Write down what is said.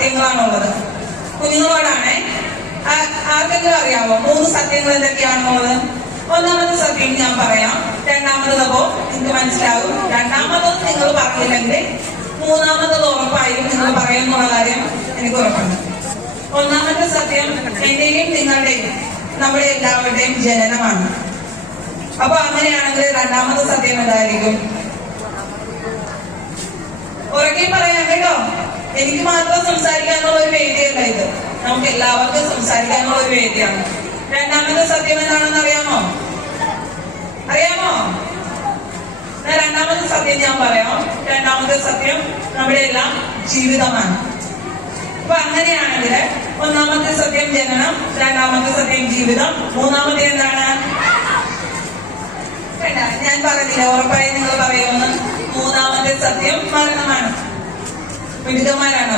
സത്യങ്ങളാണുള്ളത്. കുഞ്ഞുങ്ങളോടാണ്. ആർക്കെങ്കിലും അറിയാമോ 3 സത്യങ്ങൾ എന്തൊക്കെയാണുള്ളത്? ഒന്നാമത്തെ സത്യം ഞാൻ പറയാം, രണ്ടാമത്തതപ്പോ നിങ്ങൾക്ക് മനസ്സിലാകും. രണ്ടാമത്തത് നിങ്ങൾ പറഞ്ഞില്ലെങ്കിൽ മൂന്നാമത്തത് ഉറപ്പായും നിങ്ങൾ പറയുന്നുള്ള കാര്യം എനിക്ക് ഉറപ്പുണ്ട്. ഒന്നാമത്തെ സത്യം എന്റെയും നിങ്ങളുടെയും നമ്മുടെ എല്ലാവരുടെയും ജനനമാണ്. അപ്പൊ അങ്ങനെയാണെങ്കിൽ രണ്ടാമത്തെ സത്യം എന്തായിരിക്കും? ഉറക്കെ പറയാം കേട്ടോ. എനിക്ക് മാത്രം സംസാരിക്കാനുള്ള ഒരു വേദിയല്ല ഇത്, നമുക്ക് എല്ലാവർക്കും സംസാരിക്കാനുള്ള ഒരു വേദിയാണ്. രണ്ടാമത്തെ സത്യം എന്താണെന്ന് അറിയാമോ? രണ്ടാമത്തെ സത്യം ഞാൻ പറയാം. രണ്ടാമത്തെ സത്യം നമ്മുടെ എല്ലാം ജീവിതമാണ്. അപ്പൊ അങ്ങനെയാണെങ്കിൽ ഒന്നാമത്തെ സത്യം ജനനം, രണ്ടാമത്തെ സത്യം ജീവിതം, മൂന്നാമത്തെ എന്താണ്? ഞാൻ പറഞ്ഞില്ല, ഉറപ്പായി നിങ്ങൾ പറയുമെന്ന്. മൂന്നാമത്തെ സത്യം മരണമാണ്. വിരുദ്ധന്മാരാണ്.